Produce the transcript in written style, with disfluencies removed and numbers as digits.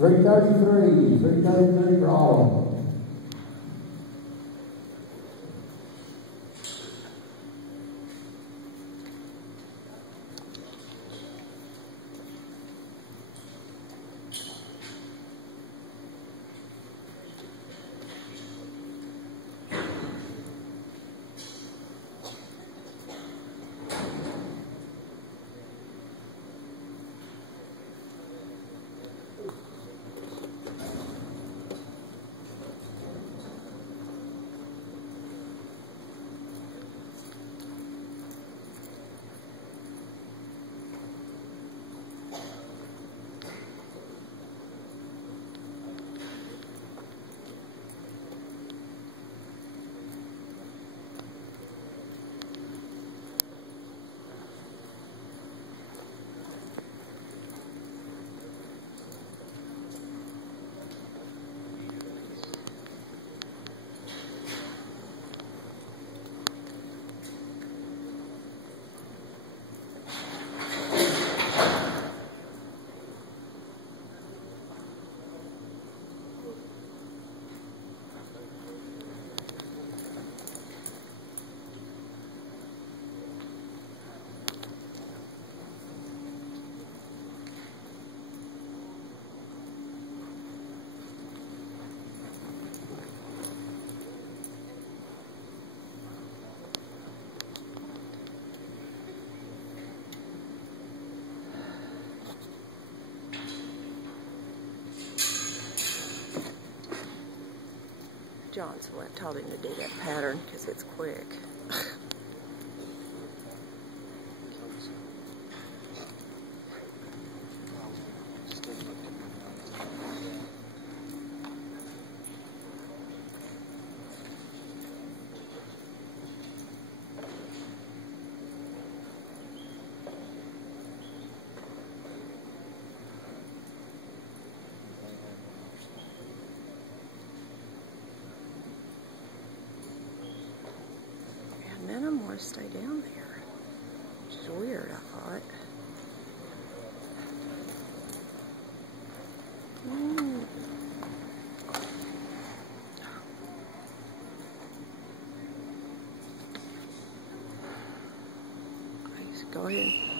333 for Autumn. John's what taught him to do that pattern because it's quick. None of them want to stay down there, which is weird, I thought. Please, go ahead.